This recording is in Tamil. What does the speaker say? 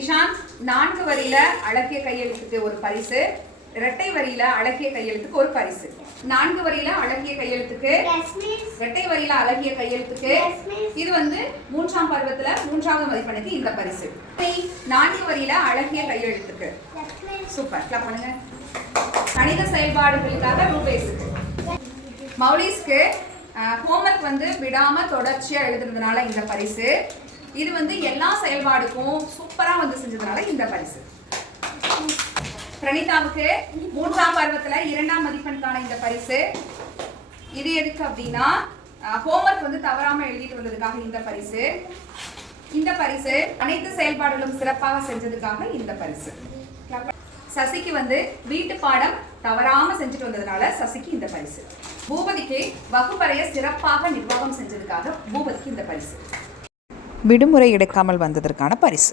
இஷான் 4 வரியில அழகிய கையெழுத்துக்கு ஒரு பரிசு, இரட்டை வரியில அழகிய கையெழுத்துக்கு ஒரு பரிசு. 4 வரியில அழகிய கையெழுத்துக்கு, இரட்டை வரியில அழகிய கையெழுத்துக்கு, இது வந்து 3ஆம் பருவத்துல 3வது மதிப்பெண்ணுக்கு இந்த பரிசு. 4 வரியில அழகிய கையெழுத்துக்கு. சூப்பர், கிளாப் பண்ணுங்க. கணித செயல்பாடுகளுக்காக ரூபேஸுக்கு. மௌலிஸ்க்கு ஹோம்வொர்க் வந்து விடாம தொடர்ச்சியா எழுதுறதுனால இந்த பரிசு. இது வந்து எல்லா செயல்பாடுக்கும் சூப்பரா வந்து செஞ்சதுனால இந்த பரிசு. பிரணீதாவுக்கு 3ஆம் பருவத்துல 2ஆம் மதிப்பெண்கான இந்த பரிசு. இது எதுக்கு அப்படின்னா ஹோம்வொர்க் வந்து தவறாம எழுதிட்டு வந்ததுக்காக இந்த பரிசு. இந்த பரிசு அனைத்து செயல்பாடுகளும் சிறப்பாக செஞ்சதுக்காக இந்த பரிசு. சசிக்கு வந்து வீட்டு பாடம் தவறாம செஞ்சுட்டு வந்ததுனால சசிக்கு இந்த பரிசு. பூபதிக்கு வகுப்பறையை சிறப்பாக நிர்வாகம் செஞ்சதுக்காக பூபதிக்கு இந்த பரிசு. விடுமுறை எடுக்காமல் வந்ததற்கான பரிசு.